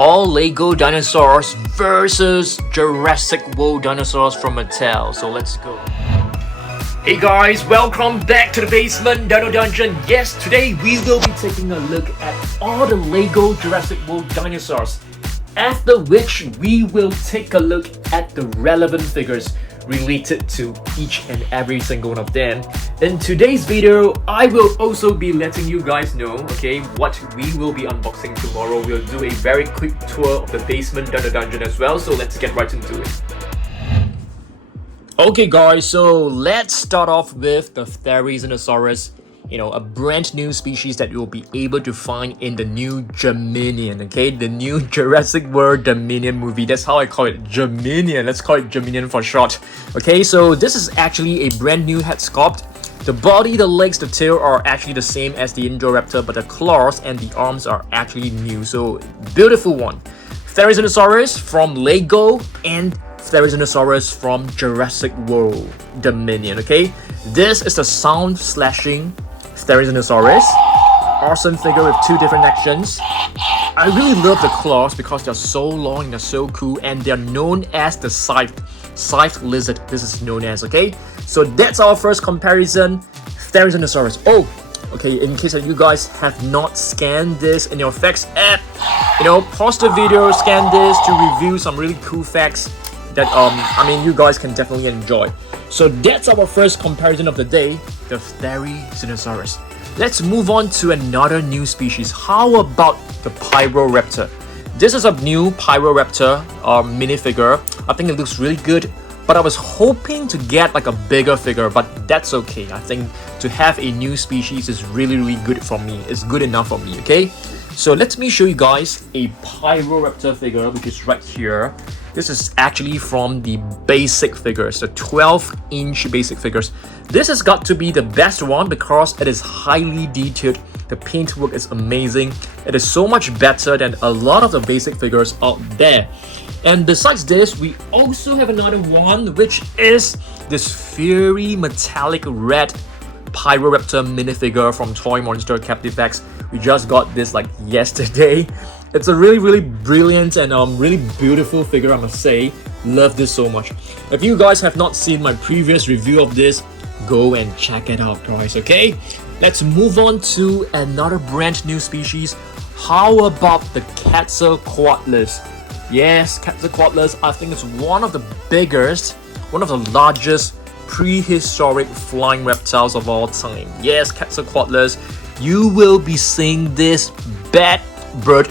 all Lego dinosaurs versus Jurassic World dinosaurs from Mattel. So let's go. Hey guys, welcome back to the Basement Dino Dungeon. Yes, today we will be taking a look at all the Lego Jurassic World dinosaurs. After which we will take a look at the relevant figures related to each and every single one of them. In today's video, I will also be letting you guys know, okay, what we will be unboxing tomorrow. We'll do a very quick tour of the Basement Dino Dungeon as well, so let's get right into it. Okay guys, so let's start off with the Therizinosaurus. You know, a brand new species that you'll be able to find in the new Dominion, okay? The new Jurassic World Dominion movie. That's how I call it, Dominion. Let's call it Dominion for short. Okay, so this is actually a brand new head sculpt. The body, the legs, the tail are actually the same as the Indoraptor, but the claws and the arms are actually new. So, beautiful one. Therizinosaurus from Lego and Therizinosaurus from Jurassic World Dominion, okay? This is the sound slashing Therizinosaurus. Awesome figure with two different actions. I really love the claws because they're so long and they're so cool, and they're known as the scythe lizard. This is known as, okay? So that's our first comparison. Therizinosaurus. Oh, okay, in case that you guys have not scanned this in your facts app, you know, pause the video, scan this to review some really cool facts that I mean you guys can definitely enjoy. So that's our first comparison of the day, the Therizinosaurus. Let's move on to another new species. How about the Pyroraptor? This is a new Pyroraptor minifigure. I think it looks really good, but I was hoping to get like a bigger figure, but that's okay. I think to have a new species is really good for me. It's good enough for me, okay? So let me show you guys a Pyroraptor figure, which is right here. This is actually from the basic figures, the 12-inch basic figures. This has got to be the best one because it is highly detailed. The paintwork is amazing. It is so much better than a lot of the basic figures out there. And besides this, we also have another one, which is this fiery metallic red Pyroraptor minifigure from Toy Monster Captivex. We just got this like yesterday. It's a really brilliant and really beautiful figure, I must say. Love this so much. If you guys have not seen my previous review of this, go and check it out, guys, okay? Let's move on to another brand new species. How about the Quetzalcoatlus? Yes, Quetzalcoatlus, I think it's one of the biggest, one of the largest prehistoric flying reptiles of all time. Yes, Quetzalcoatlus, you will be seeing this bad bird,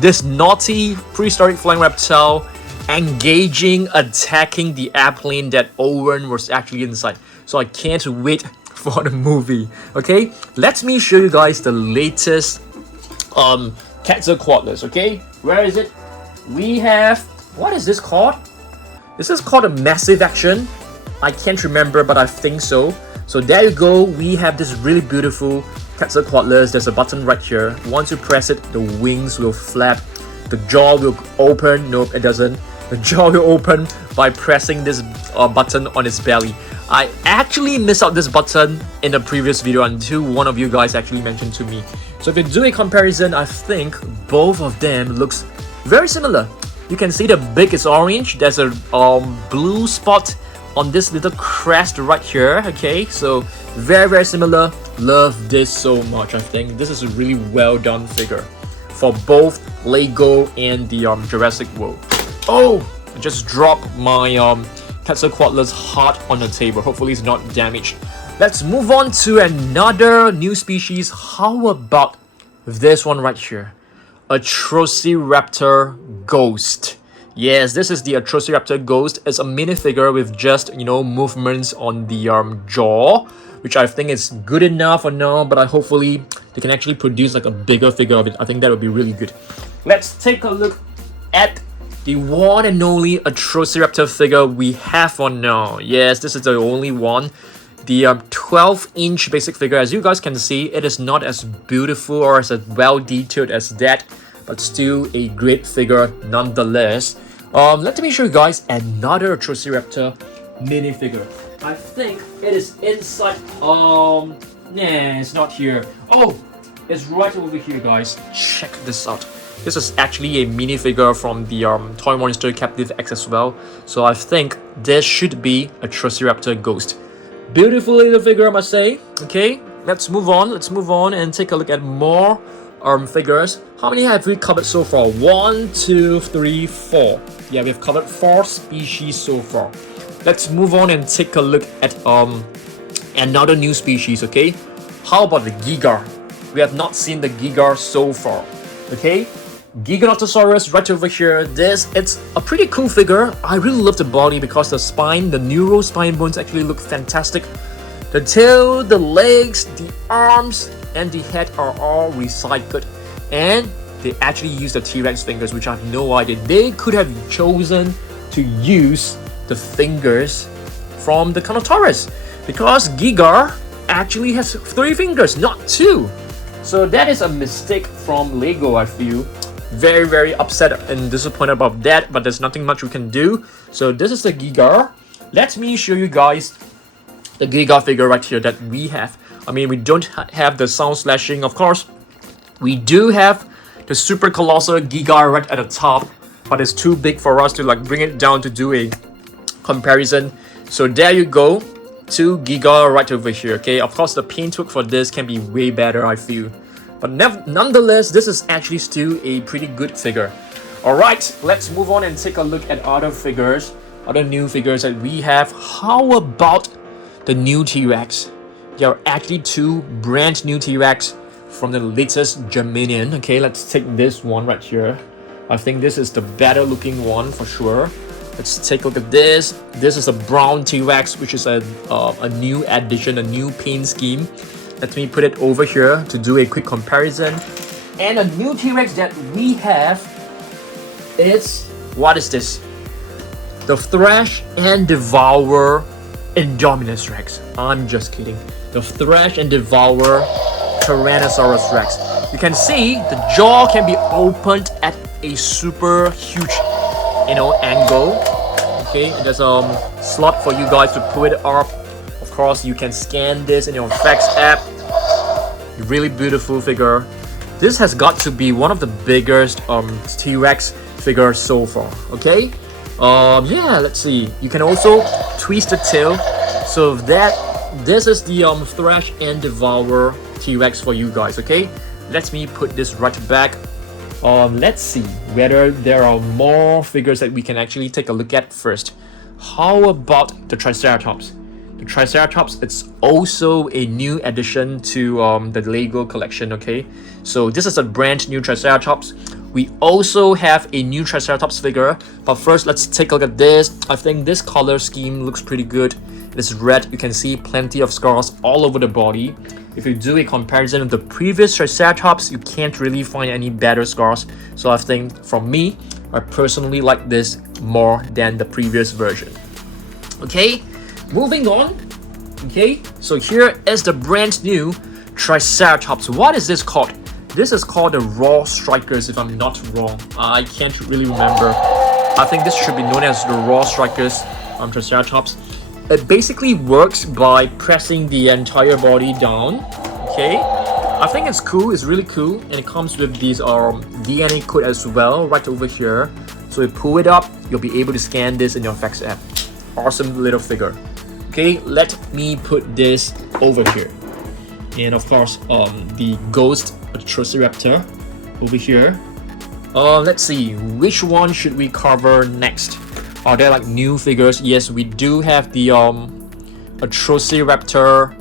this naughty prehistoric flying reptile engaging, attacking the airplane that Owen was actually inside. So I can't wait for the movie. Okay, let me show you guys the latest Quetzalcoatlus. Okay, where is it? We have, what is this called? This is called a massive action. I can't remember, but I think so. So there you go. We have this really beautiful Quetzalcoatlus. There's a button right here. Once you press it, the wings will flap. The jaw will open. Nope, it doesn't. The jaw will open by pressing this button on its belly. I actually missed out this button in the previous video until one of you guys actually mentioned to me. So if you do a comparison, I think both of them looks very similar. You can see the beak is orange. There's a blue spot on this little crest right here. Okay, so very similar. Love this so much. I think this is a really well done figure for both Lego and the Jurassic World. Oh, I just dropped my Quetzalcoatlus heart on the table. Hopefully it's not damaged. Let's move on to another new species. How about this one right here? Atrociraptor Ghost. Yes, this is the Atrociraptor Ghost. It's a minifigure with just, you know, movements on the jaw, which I think is good enough for now, but hopefully they can actually produce like a bigger figure of it. I think that would be really good. Let's take a look at the one and only Atrociraptor figure we have for now. Yes, this is the only one. The 12-inch basic figure, as you guys can see, it is not as beautiful or as well detailed as that, but still a great figure nonetheless. Let me show you guys another Atrociraptor minifigure. I think it is inside. Nah, it's not here. Oh, is right over here, guys. Check this out. This is actually a minifigure from the Toy Monster Captive X as well. So I think this should be a Triceratops ghost. Beautiful little figure, I must say. Okay, let's move on. Let's move on and take a look at more figures. How many have we covered so far? 1, 2, 3, 4. Yeah, we've covered 4 species so far. Let's move on and take a look at another new species. Okay, how about the Giga? We have not seen the Giga so far. Okay, Giganotosaurus right over here. It's a pretty cool figure. I really love the body because the spine, the neural spine bones actually look fantastic. The tail, the legs, the arms, and the head are all recycled. And they actually use the T-Rex fingers, which I have no idea. They could have chosen to use the fingers from the Giganotosaurus because Giga actually has 3 fingers, not 2. So that is a mistake from Lego, I feel. Very, very upset and disappointed about that, but there's nothing much we can do. So this is the Giga. Let me show you guys the Giga figure right here that we have. I mean, we don't have the sound slashing, of course. We do have the super colossal Giga right at the top, but it's too big for us to like bring it down to do a comparison. So there you go, 2 Giga right over here. Okay, of course the paintwork for this can be way better, I feel, but nonetheless this is actually still a pretty good figure. Alright, let's move on and take a look at other figures, other new figures that we have. How about the new T-Rex? There are actually 2 brand new T-Rex from the latest Dominion. Okay, let's take this one right here. I think this is the better looking one for sure. Let's take a look at this. This is a brown T-Rex, which is a new addition, a new paint scheme. Let me put it over here to do a quick comparison. And a new T-Rex that we have is, what is this? The Thrash and Devour Indominus Rex. I'm just kidding. The Thrash and Devour Tyrannosaurus Rex. You can see the jaw can be opened at a super huge, angle. Okay, there's a slot for you guys to put it up. Of course, you can scan this in your Facts app. Really beautiful figure. This has got to be one of the biggest T-Rex figures so far. Okay, yeah, let's see. You can also twist the tail. So this is the Thrash and Devour T-Rex for you guys. Okay, let me put this right back. Let's see whether there are more figures that we can actually take a look at first. How about the Triceratops? The Triceratops, it's also a new addition to the Lego collection. Okay, so this is a brand new Triceratops. We also have a new Triceratops figure, but first let's take a look at this. I think this color scheme looks pretty good. It's red. You can see plenty of scars all over the body. If you do a comparison of the previous Triceratops, you can't really find any better scars. So I think, from me, I personally like this more than the previous version. Okay, moving on. Okay, so here is the brand new Triceratops. What is this called? This is called the Raw Strikers, if I'm not wrong. I can't really remember. I think this should be known as the Raw Strikers Triceratops. It basically works by pressing the entire body down. Okay, I think it's cool. It's really cool, and it comes with these DNA code as well right over here. So you pull it up, you'll be able to scan this in your Facts app. Awesome little figure. Okay, let me put this over here, and of course the ghost Atrociraptor over here. Let's see, which one should we cover next? Are there like new figures? Yes, we do have the Atrociraptor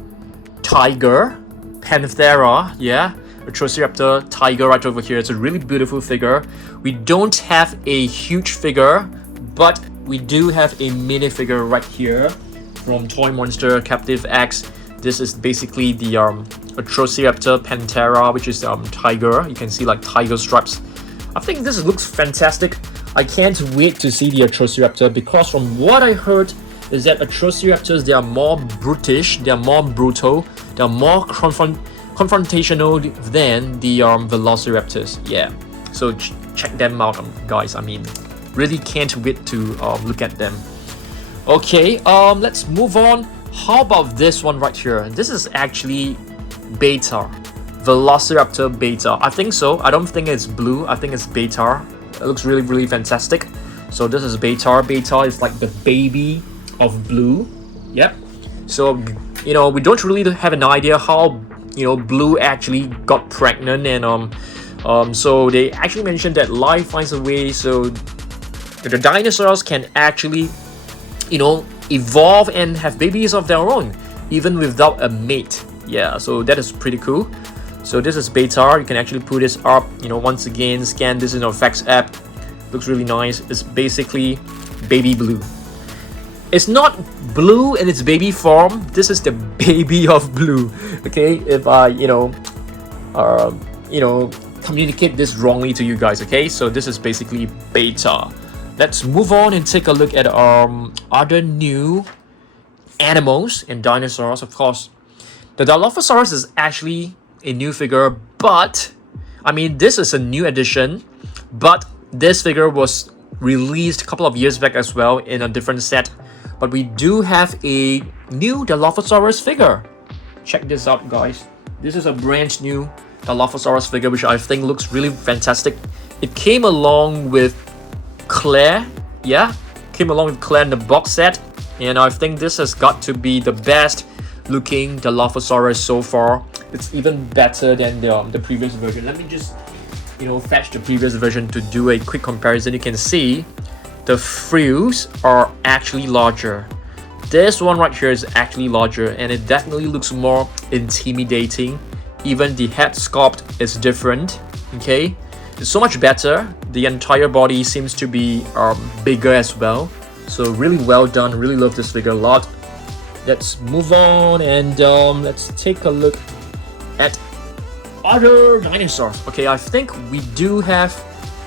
Tiger Panthera. Yeah, Atrociraptor Tiger right over here. It's a really beautiful figure. We don't have a huge figure, but we do have a minifigure right here from Toy Monster Captive X. This is basically the Atrociraptor Panthera, which is tiger. You can see like tiger stripes. I think this looks fantastic. I can't wait to see the Atrociraptor, because from what I heard is that Atrociraptors, they are more brutish, they are more brutal, they are more confrontational than the Velociraptors. Yeah, so check them out, guys. I mean, really can't wait to look at them. Okay, let's move on. How about this one right here? This is actually beta Velociraptor beta. I think so. I don't think it's blue. I think it's beta. It looks really, really fantastic. So this is beta. Beta is like the baby of blue. Yep. So, you know, we don't really have an idea how, you know, blue actually got pregnant, and so they actually mentioned that life finds a way so the dinosaurs can actually, you know, evolve and have babies of their own, even without a mate. Yeah, so that is pretty cool. So this is beta. You can actually put this up, you know, once again, scan this in our facts app. Looks really nice. It's basically baby blue. It's not blue in its baby form. This is the baby of blue. Okay, if I, you know, communicate this wrongly to you guys. Okay, so this is basically beta. Let's move on and take a look at other new animals and dinosaurs. Of course, the Dilophosaurus is actually a new figure, but I mean, this is a new addition, but this figure was released a couple of years back as well in a different set. But we do have a new Dilophosaurus figure. Check this out, guys. This is a brand new Dilophosaurus figure, which I think looks really fantastic. It came along with Claire. Yeah, came along with Claire in the box set. And I think this has got to be the best looking Dilophosaurus so far. It's even better than the previous version. Let me just, you know, fetch the previous version to do a quick comparison. You can see the frills are actually larger. This one right here is actually larger, and it definitely looks more intimidating. Even the head sculpt is different. Okay, it's so much better. The entire body seems to be bigger as well. So really well done. Really love this figure a lot. Let's move on and let's take a look at other dinosaurs. Okay, I think we do have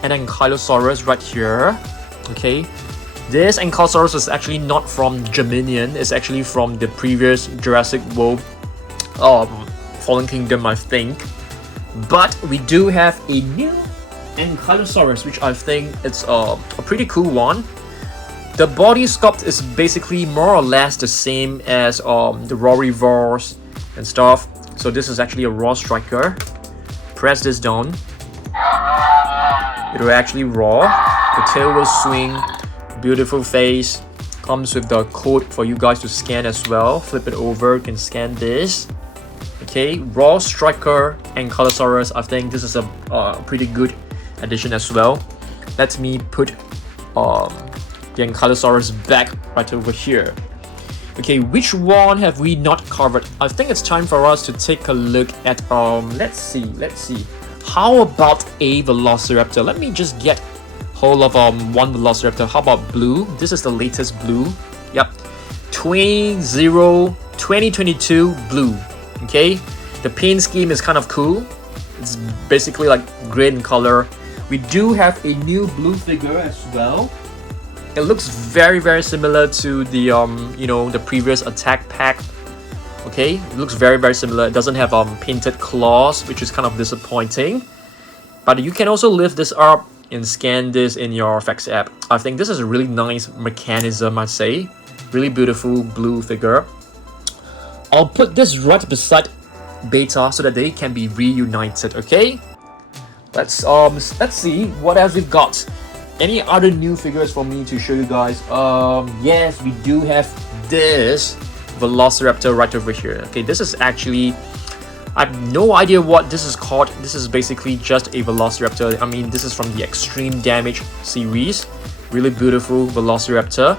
an Ankylosaurus right here. Okay, this Ankylosaurus is actually not from Dominion. It's actually from the previous Jurassic World Fallen Kingdom, I think. But we do have a new Ankylosaurus, which I think it's a pretty cool one. The body sculpt is basically more or less the same as the Rorivores and stuff. So this is actually a raw striker. Press this down. It will actually roar. The tail will swing. Beautiful face. Comes with the code for you guys to scan as well. Flip it over. You can scan this. Okay, raw striker and Ankylosaurus. I think this is a pretty good addition as well. Let me put the Ankylosaurus back right over here. Okay, which one have we not covered? I think it's time for us to take a look at let's see. How about a Velociraptor? Let me just get hold of one Velociraptor. How about blue? This is the latest blue. Yep. 2022 blue. Okay. The paint scheme is kind of cool. It's basically like gray in color. We do have a new blue figure as well. It looks very, very similar to the you know, the previous attack pack. Okay, it looks very, very similar. It doesn't have painted claws, which is kind of disappointing. But you can also lift this up and scan this in your effects app. I think this is a really nice mechanism, I'd say. Really beautiful blue figure. I'll put this right beside Beta so that they can be reunited. Okay, let's see what else we've got. Any other new figures for me to show you guys? Yes, we do have this Velociraptor right over here. Okay, this is actually, I have no idea what this is called. This is basically just a Velociraptor. I mean, this is from the Extreme Damage series. Really beautiful Velociraptor.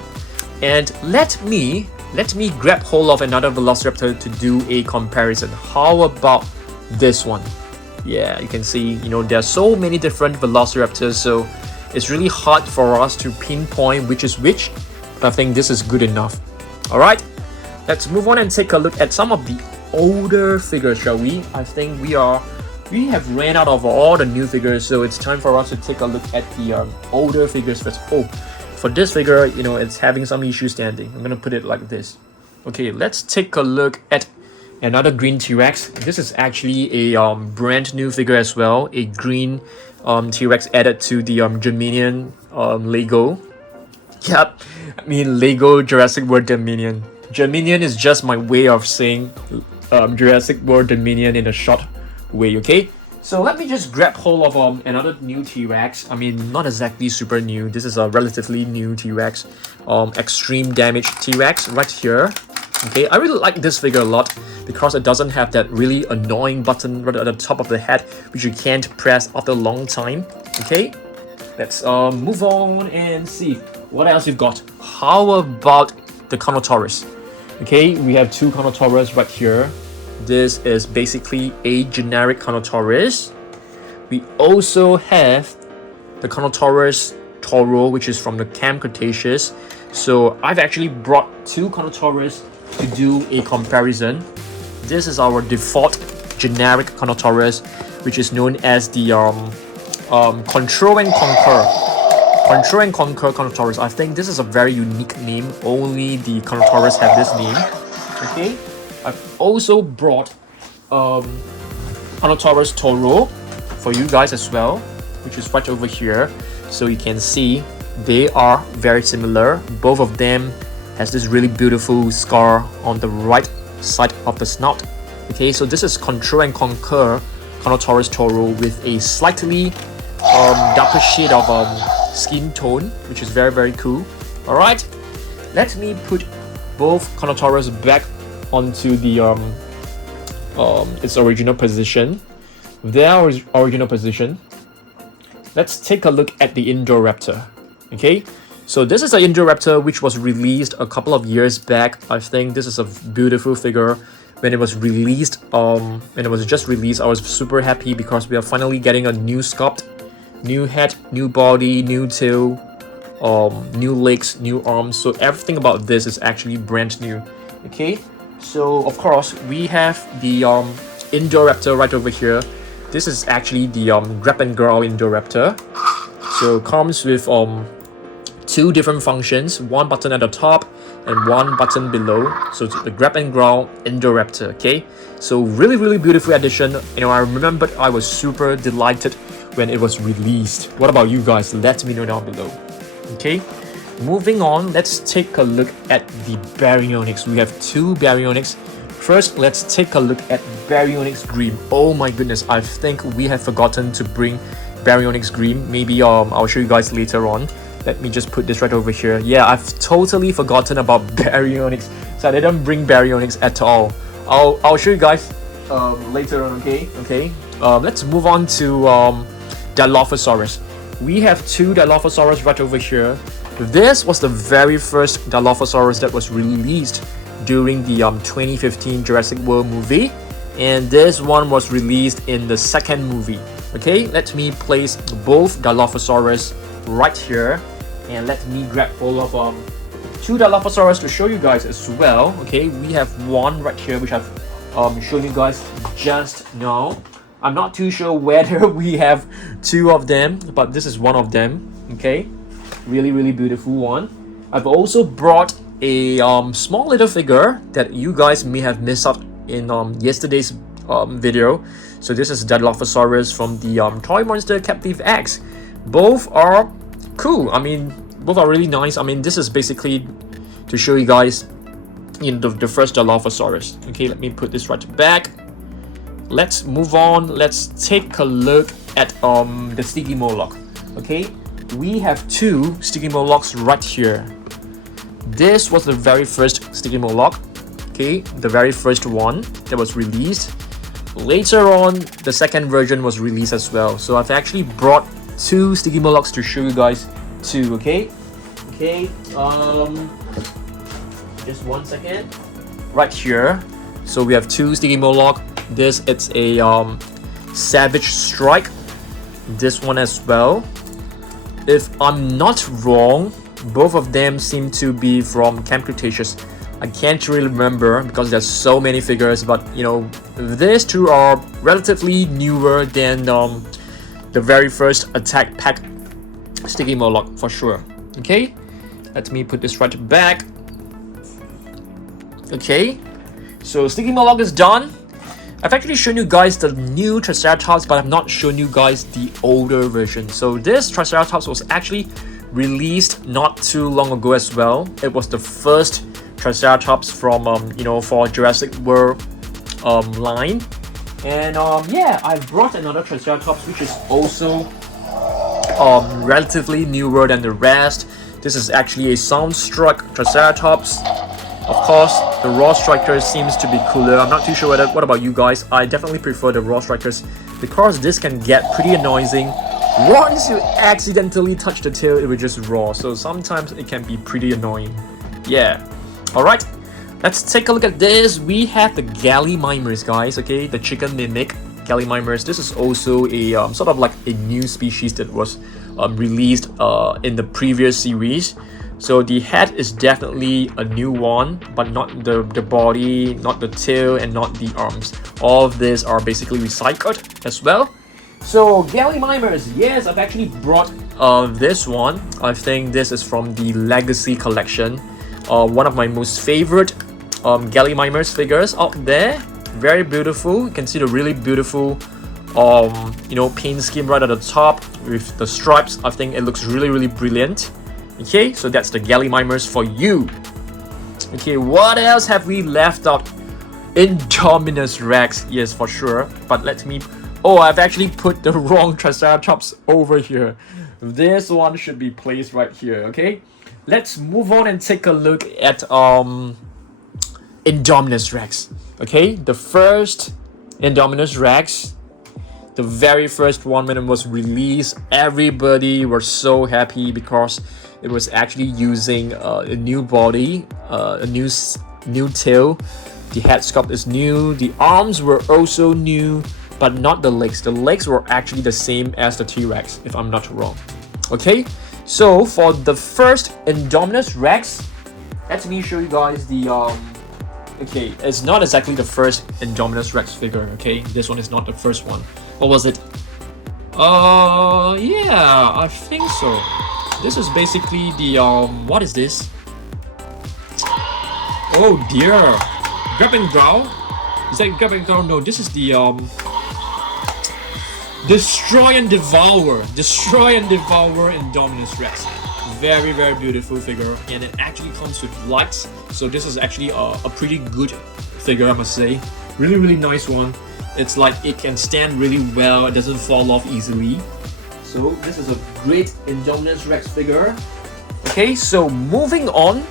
And let me grab hold of another Velociraptor to do a comparison. How about this one? Yeah, you can see, you know, there are so many different Velociraptors, so it's really hard for us to pinpoint which is which, but I think this is good enough. Alright, let's move on and take a look at some of the older figures, shall we? I think we have ran out of all the new figures, so it's time for us to take a look at the older figures first. Oh, for this figure, you know, it's having some issues standing. I'm gonna put it like this. Okay, let's take a look at another green T-Rex. This is actually a brand new figure as well, a green T-Rex added to the Dominion Lego. Yep, I mean Lego Jurassic World Dominion. Dominion is just my way of saying Jurassic World Dominion in a short way, okay? So let me just grab hold of another new T-Rex. I mean, not exactly super new. This is a relatively new T-Rex. Extreme damage T-Rex right here. Okay, I really like this figure a lot because it doesn't have that really annoying button right at the top of the head, which you can't press after a long time. Okay, let's move on and see what else you've got. How about the Giganotosaurus? Okay, we have two Giganotosaurus right here. This is basically a generic Giganotosaurus. We also have the Giganotosaurus Toro, which is from the Camp Cretaceous. So I've actually brought two Giganotosaurus to do a comparison. This is our default generic Giganotosaurus, which is known as the Control and Conquer. Control and Conquer Giganotosaurus. I think this is a very unique name. Only the Giganotosaurus have this name. Okay. I've also brought Giganotosaurus Toro for you guys as well, which is right over here. So you can see they are very similar. Both of them has this really beautiful scar on the right side of the snout. Okay, so this is Control and Conquer Giganotosaurus Toro with a slightly darker shade of skin tone, which is very, very cool. Alright, let me put both Giganotosaurus back onto the its original position. Their original position. Let's take a look at the Indoraptor. Okay, so this is an Indoraptor which was released a couple of years back. I think this is a beautiful figure. When it was released, when it was just released, I was super happy because we are finally getting a new sculpt, new head, new body, new tail, new legs, new arms. So everything about this is actually brand new. Okay, so of course we have the Indoraptor right over here. This is actually the grab and growl Indoraptor. So it comes with two different functions, one button at the top and one button below. So it's the grab and growl Indoraptor. Okay, so really, really beautiful addition. You know, I remember I was super delighted when it was released. What about you guys? Let me know down below. Okay, moving on, let's take a look at the Baryonyx. We have two Baryonyx. First, let's take a look at Baryonyx Green. Oh my goodness, I think we have forgotten to bring Baryonyx Green. Maybe I'll show you guys later on. Let me just put this right over here. Yeah, I've totally forgotten about Baryonyx, so I didn't bring Baryonyx at all. I'll show you guys later on. Okay. Let's move on to Dilophosaurus. We have two Dilophosaurus right over here. This was the very first Dilophosaurus that was released during the 2015 Jurassic World movie, and this one was released in the second movie. Okay, let me place both Dilophosaurus right here, and let me grab hold of two Dilophosaurus to show you guys as well. Okay, we have one right here which I've shown you guys just now. I'm not too sure whether we have two of them, but this is one of them. Okay, really, really beautiful one. I've also brought a small little figure that you guys may have missed out in yesterday's video. So this is Dilophosaurus from the Toy Monster Captive X. Both are cool. I mean, both are really nice. I mean, this is basically to show you guys, you know, the first Dilophosaurus. Okay, let me put this right back. Let's move on. Let's take a look at the Sticky Moloch. Okay, we have two Sticky Molochs right here. This was the very first Sticky Moloch. Okay, the very first one that was released. Later on, the second version was released as well. So I've actually brought two Sticky Molochs to show you guys too. Okay, just 1 second. Right here, so we have two Sticky Moloch. This it's a Savage Strike. This one as well. If I'm not wrong, both of them seem to be from Camp Cretaceous. I can't really remember because there's so many figures, but you know, these two are relatively newer than the very first Attack Pack Sticky Moloch for sure. Okay, let me put this right back. Okay, so Sticky Moloch is done. I've actually shown you guys the new Triceratops, but I've not shown you guys the older version. So this Triceratops was actually released not too long ago as well. It was the first Triceratops from you know, for Jurassic World line, And yeah, I brought another Triceratops, which is also relatively newer than the rest. This is actually a Soundstruck Triceratops. Of course, the raw strikers seems to be cooler. I'm not too sure what about you guys. I definitely prefer the raw strikers because this can get pretty annoying. Once you accidentally touch the tail, it will just raw. So sometimes it can be pretty annoying. Yeah. Alright. Let's take a look at this. We have the Gallimimus, guys. Okay, the chicken mimic Gallimimus. This is also a sort of like a new species that was released in the previous series. So the head is definitely a new one, but not the body, not the tail, and not the arms. All of these are basically recycled as well. So Gallimimus, yes, I've actually brought this one. I think this is from the Legacy collection. One of my most favorite Gallimimus figures out there. Very beautiful. You can see the really beautiful paint scheme right at the top with the stripes. I think it looks really brilliant. Okay, so that's the Gallimimus for you. Okay, what else have we left out? Indominus Rex, yes, for sure. But let me... Oh, I've actually put the wrong Triceratops over here. This one should be placed right here, okay? Let's move on and take a look at Indominus Rex. Okay, the first Indominus Rex, the very first one when it was released, everybody was so happy because it was actually using a new body, a new tail. The head sculpt is new. The arms were also new, but not the legs. The legs were actually the same as the T-Rex, if I'm not wrong. Okay, so for the first Indominus Rex, let me show you guys the okay, it's not exactly the first Indominus Rex figure. Okay, this one is not the first one. What was it? Yeah, I think so. This is basically the what is this? Oh dear, grab and growl. Is that grab and growl? No, this is the Destroy and Devour Indominus Rex. Very beautiful figure, and it actually comes with lights. So this is actually a pretty good figure, I must say. Really nice one. It's like it can stand really well. It doesn't fall off easily. So this is a great Indominus Rex figure. Okay, so moving on.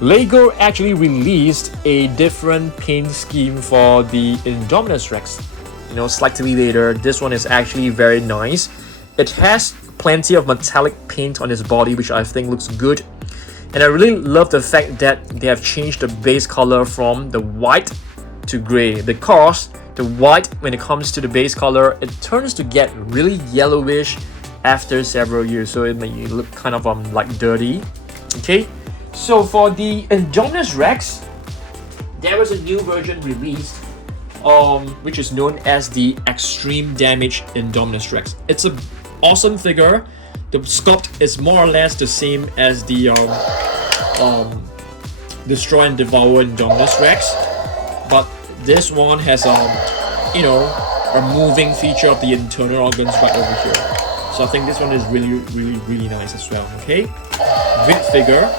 Lego actually released a different paint scheme for the Indominus Rex. You know, slightly later. This one is actually very nice. It has plenty of metallic paint on his body, which I think looks good. And I really love the fact that they have changed the base color from the white to gray, because the white, when it comes to the base color, it turns to get really yellowish after several years, so it may look kind of like dirty. Okay, so for the Indominus Rex, there was a new version released, which is known as the Extreme Damage Indominus Rex. It's an awesome figure. The sculpt is more or less the same as the Destroy and Devour Indominus Rex, but this one has a moving feature of the internal organs right over here. So I think this one is really nice as well. Okay, great figure.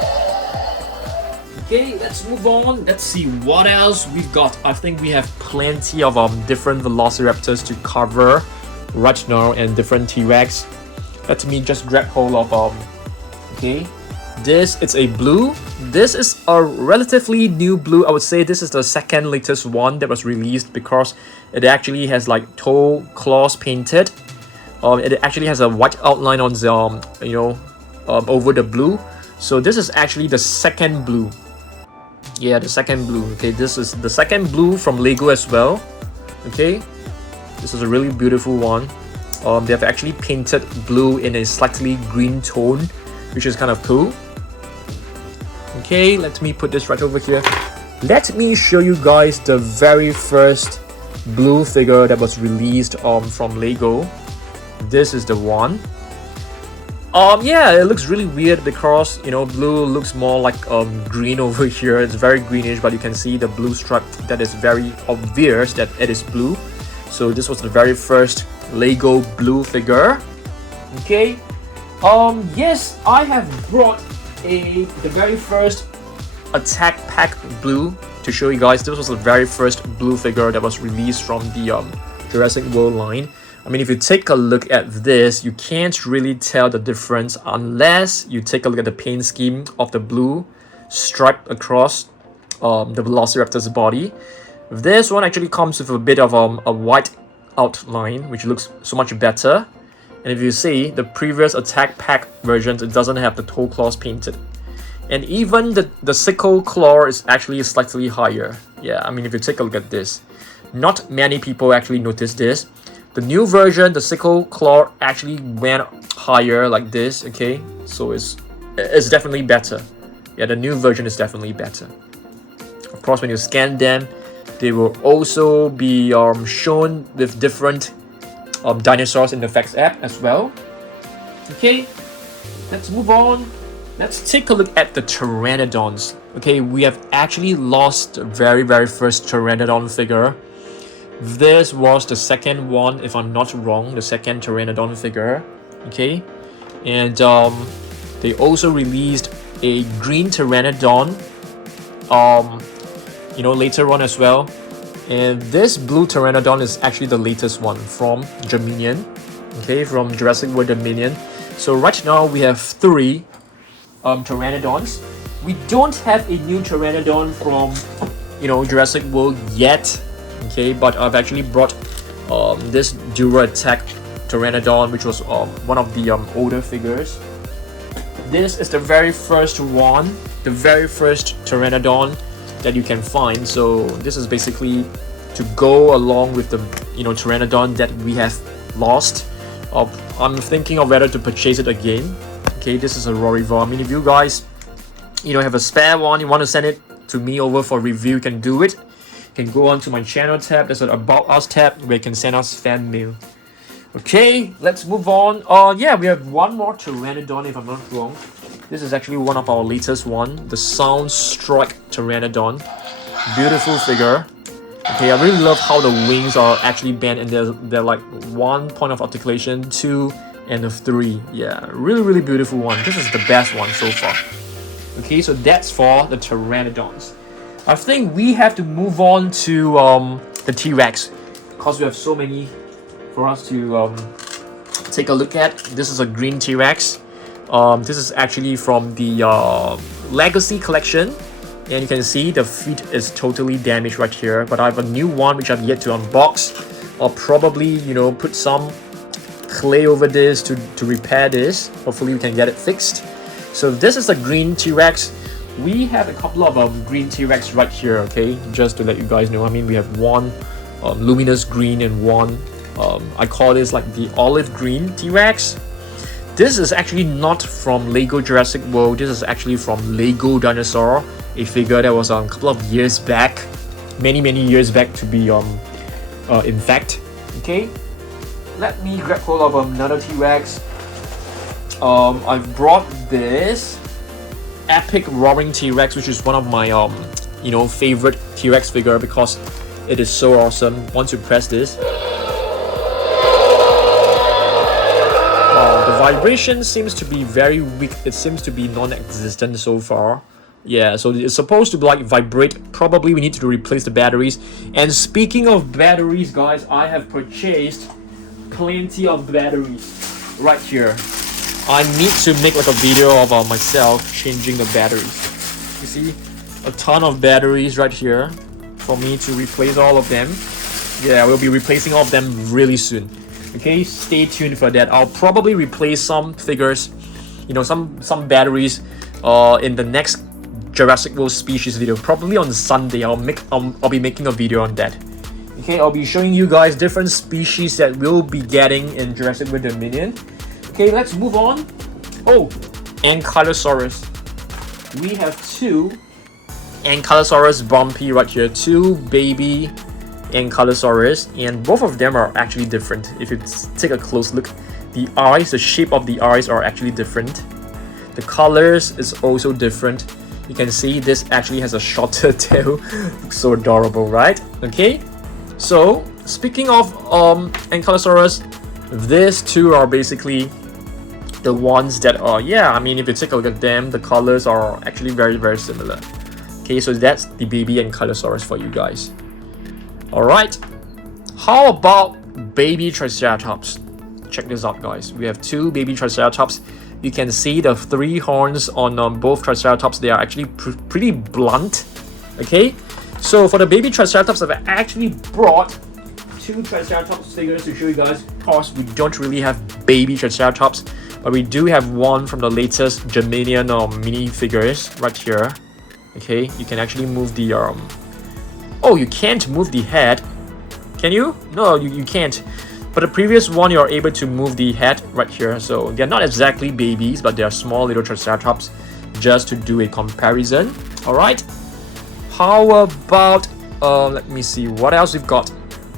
Okay, let's move on. Let's see what else we've got. I think we have plenty of different Velociraptors to cover right now, and different T-Rex. Let me just grab hold of okay, this it's a blue. This is a relatively new blue. I would say this is the second latest one that was released, because it actually has like toe claws painted. It actually has a white outline on the over the blue. So this is actually the second blue. Yeah, the second blue. Okay, this is the second blue from Lego as well. Okay, this is a really beautiful one. They have actually painted blue in a slightly green tone, which is kind of cool. Okay, let me put this right over here. Let me show you guys the very first blue figure that was released from Lego. This is the one. Yeah, it looks really weird because blue looks more like green over here. It's very greenish, but you can see the blue stripe that is very obvious that it is blue. So this was the very first Lego blue figure. Okay. Yes, I have brought the very first Attack Pack blue to show you guys, this was the very first blue figure that was released from the Jurassic World line. I mean, if you take a look at this, you can't really tell the difference unless you take a look at the paint scheme of the blue stripe across the Velociraptor's body. This one actually comes with a bit of a white outline, which looks so much better. And if you see, the previous attack pack versions, it doesn't have the toe claws painted. And even the sickle claw is actually slightly higher. Yeah, I mean, if you take a look at this, not many people actually notice this. The new version, the sickle claw actually went higher like this, okay? So it's definitely better. Yeah, the new version is definitely better. Of course, when you scan them, they will also be shown with different dinosaurs in the Facts app as well. Okay, let's move on. Let's take a look at the Pteranodons. Okay, we have actually lost the very first Pteranodon figure. This was the second one, if I'm not wrong, the second Pteranodon figure. Okay, and they also released a green Pteranodon later on as well. And this blue Pteranodon is actually the latest one from Dominion. Okay, from Jurassic World Dominion. So right now we have 3 Pteranodons. We don't have a new Pteranodon from Jurassic World yet. Okay, but I've actually brought this Dura Attack Pteranodon, which was one of the older figures. This is the very first one, the very first Pteranodon that you can find. So this is basically to go along with the Pteranodon that we have lost. I'm thinking of whether to purchase it again. Okay, this is a Rorivar. I mean, if you guys have a spare one, you want to send it to me over for review, you can do it. You can go on to my channel tab. There's an About Us tab where you can send us fan mail. Okay, let's move on. Yeah, we have one more Pteranodon if I'm not wrong. This is actually one of our latest one, the Sound Strike Pteranodon. Beautiful figure. Okay, I really love how the wings are actually bent and they're like 1 point of articulation, 2 and a 3. Yeah, really beautiful one. This is the best one so far. Okay, so that's for the Pteranodons. I think we have to move on to the T-Rex because we have so many for us to take a look at. This is a green T-Rex. This is actually from the Legacy collection, and you can see the feet is totally damaged right here, but I have a new one which I've yet to unbox. I'll probably put some clay over this to repair this. Hopefully we can get it fixed. So this is the green T-Rex. We have a couple of green T-Rex right here, okay, just to let you guys know. I mean, we have one luminous green and one I call this like the olive green T-Rex. This is actually not from Lego Jurassic World. This is actually from Lego Dinosaur, a figure that was a couple of years back, many years back to be in fact. Okay, let me grab hold of another T-Rex. I've brought this epic roaring T-Rex, which is one of my favorite T-Rex figure because it is so awesome. Once you press this, the vibration seems to be very weak. It seems to be non-existent so far. Yeah, so it's supposed to like vibrate. Probably we need to replace the batteries. And speaking of batteries, guys, I have purchased plenty of batteries right here. I need to make like a video of myself changing the batteries. You see a ton of batteries right here for me to replace all of them. Yeah, we'll be replacing all of them really soon. Okay, stay tuned for that. I'll probably replace some figures, some batteries in the next Jurassic World species video. Probably on Sunday I'll be making a video on that. Okay, I'll be showing you guys different species that we'll be getting in Jurassic World Dominion. Okay, let's move on. Oh, Ankylosaurus. We have 2 Ankylosaurus bumpy right here, 2 baby Ankylosaurus, and both of them are actually different. If you take a close look, the eyes, the shape of the eyes are actually different. The colors is also different. You can see this actually has a shorter tail. Looks so adorable, right? Okay, so speaking of Ankylosaurus, these 2 are basically the ones that are, yeah, I mean, if you take a look at them, the colors are actually very similar. Okay, so that's the baby Ankylosaurus for you guys. Alright, how about baby Triceratops? Check this out, guys. We have two baby Triceratops. You can see the three horns on both Triceratops. They are actually pretty blunt. Okay, so for the baby Triceratops, I've actually brought two Triceratops figures to show you guys. Of course, we don't really have baby Triceratops, but we do have one from the latest Germanian mini figures right here. Okay, you can actually move the oh, you can't move the head. Can you? No, you can't. But the previous one, you're able to move the head right here. So they're not exactly babies, but they're small little Triceratops, just to do a comparison. All right. How about let me see what else we've got.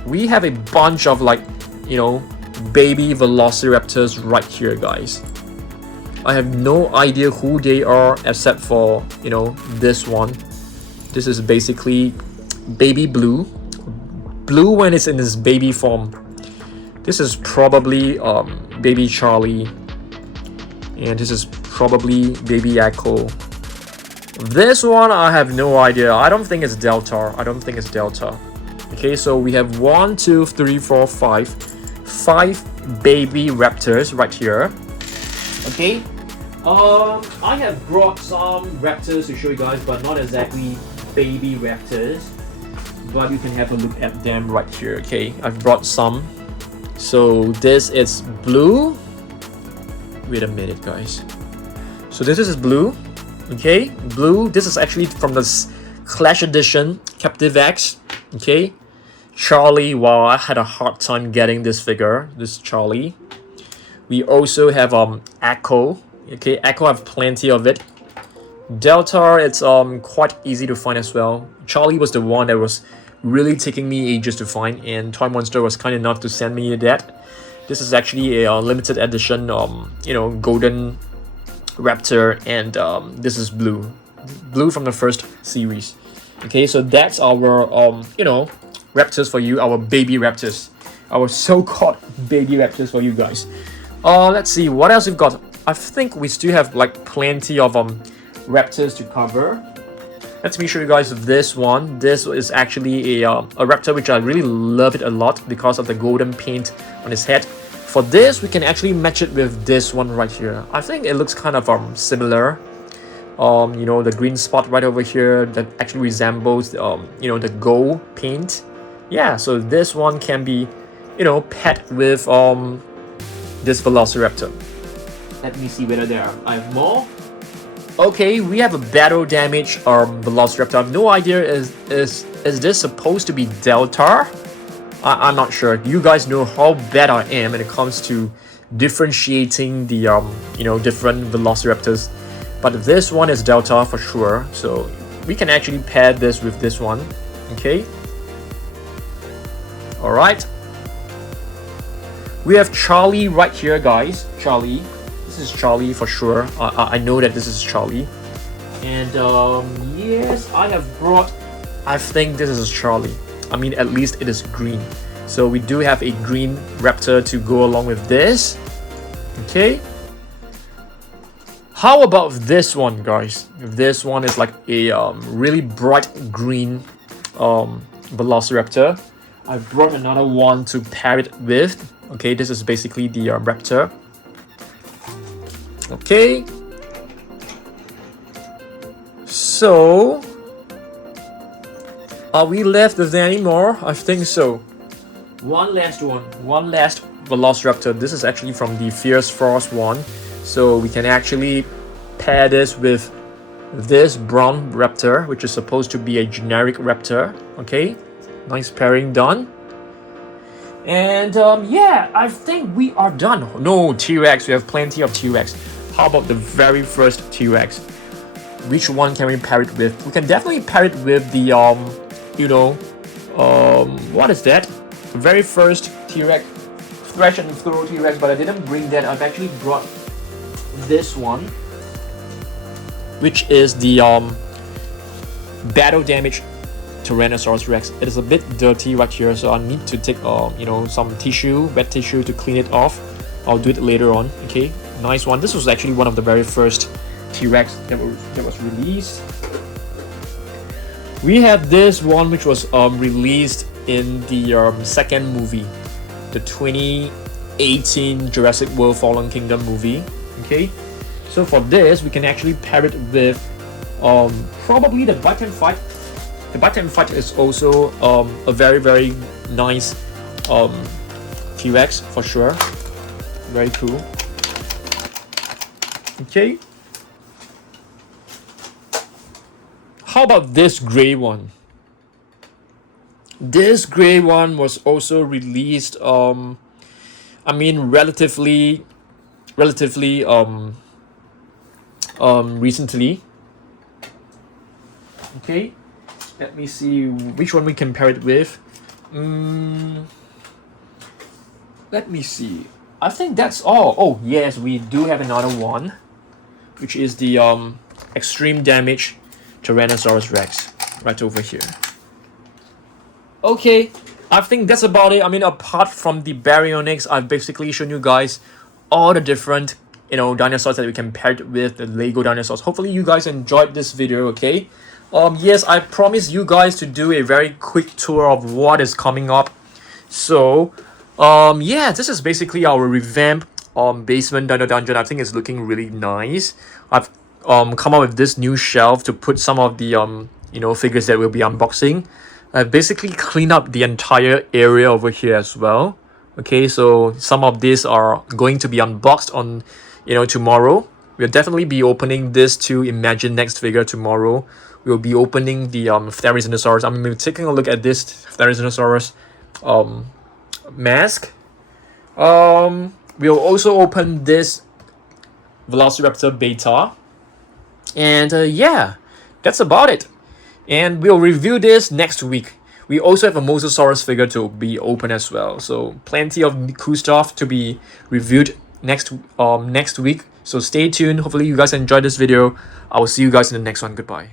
We have a bunch of, like, you know, baby Velociraptors right here, guys. I have no idea who they are except for, you know, this one. This is basically baby Blue. Blue when it's in its baby form. This is probably baby Charlie. And this is probably baby Echo. This one, I have no idea. I don't think it's Delta. I don't think it's Delta. Okay, so we have 1, 2, 3, 4, 5. 5 baby raptors right here. Okay. I have brought some raptors to show you guys, but not exactly baby raptors. But you can have a look at them right here. Okay, I've brought some. So this is Blue. Wait a minute, guys. So this is Blue. Okay, Blue. This is actually from the Clash Edition Captive X. Okay, Charlie. Wow, I had a hard time getting this figure. This Charlie. We also have Echo. Okay, Echo, I have plenty of it. Delta, it's quite easy to find as well. Charlie was the one that was really taking me ages to find, and Toy Monster was kind enough to send me that. This is actually a limited edition, you know, golden raptor, and this is Blue. Blue from the first series. Okay, so that's our you know, raptors for you, our baby raptors, our so-called baby raptors for you guys. Let's see what else we've got. I think we still have like plenty of raptors to cover. Let me show you guys this one. This is actually a raptor which I really love it a lot because of the golden paint on his head. For this, we can actually match it with this one right here. I think it looks kind of similar. You know, the green spot right over here that actually resembles you know, the gold paint. Yeah, so this one can be, you know, paired with this Velociraptor. Let me see whether I have more. Okay, we have a battle damage Velociraptor. I have no idea, is this supposed to be Delta? I'm not sure. You guys know how bad I am when it comes to differentiating the you know, different Velociraptors. But this one is Delta for sure. So we can actually pair this with this one. Okay. Alright. We have Charlie right here, guys. Charlie. This is Charlie for sure. I know that this is Charlie. And yes, I have brought, I think this is Charlie. I mean, at least it is green. So we do have a green raptor to go along with this. Okay. How about this one, guys? This one is like a really bright green Velociraptor. I brought another one to pair it with. Okay, this is basically the raptor. Okay, so are we left with any more? I think so. One last Velociraptor. This is actually from the Fierce Frost one, so we can actually pair this with this brown raptor, which is supposed to be a generic raptor. Okay, nice pairing done. And yeah, I think we are done. No, T-Rex, we have plenty of T-Rex. How about the very first T-Rex? Which one can we pair it with? We can definitely pair it with the you know, what is that? The very first T-Rex, Thresh and Thorough T-Rex, but I didn't bring that. I've actually brought this one, which is the battle damage Tyrannosaurus Rex. It is a bit dirty right here, so I need to take you know, some tissue, wet tissue, to clean it off. I'll do it later on. Okay, nice one. This was actually one of the very first T-Rex that was released. We have this one which was released in the second movie, the 2018 Jurassic World Fallen Kingdom movie. Okay, so for this we can actually pair it with probably the Bite and Fight. The Bite and Fight is also a very nice T-Rex for sure. Very cool. Okay. How about this gray one? This gray one was also released I mean relatively recently. Okay, let me see which one we can pair it with. Let me see. I think that's all. Oh yes, we do have another one, which is the extreme damage Tyrannosaurus Rex right over here. Okay, I think that's about it. I mean, apart from the baryonyx, I've basically shown you guys all the different dinosaurs that we can pair it with the Lego dinosaurs. Hopefully you guys enjoyed this video. Okay, yes, I promised you guys to do a very quick tour of what is coming up. So yeah, this is basically our revamp basement dino dungeon. I think it's looking really nice. I've come up with this new shelf to put some of the figures that we'll be unboxing. I've basically cleaned up the entire area over here as well. Okay, so some of these are going to be unboxed on tomorrow. We'll definitely be opening this to Imagine Next figure tomorrow. We'll be opening the Therizinosaurus. I mean, we're taking a look at this Therizinosaurus mask. We'll also open this Velociraptor beta. And yeah, that's about it. And we'll review this next week. We also have a Mosasaurus figure to be open as well. So plenty of cool stuff to be reviewed next week. So stay tuned. Hopefully you guys enjoyed this video. I will see you guys in the next one. Goodbye.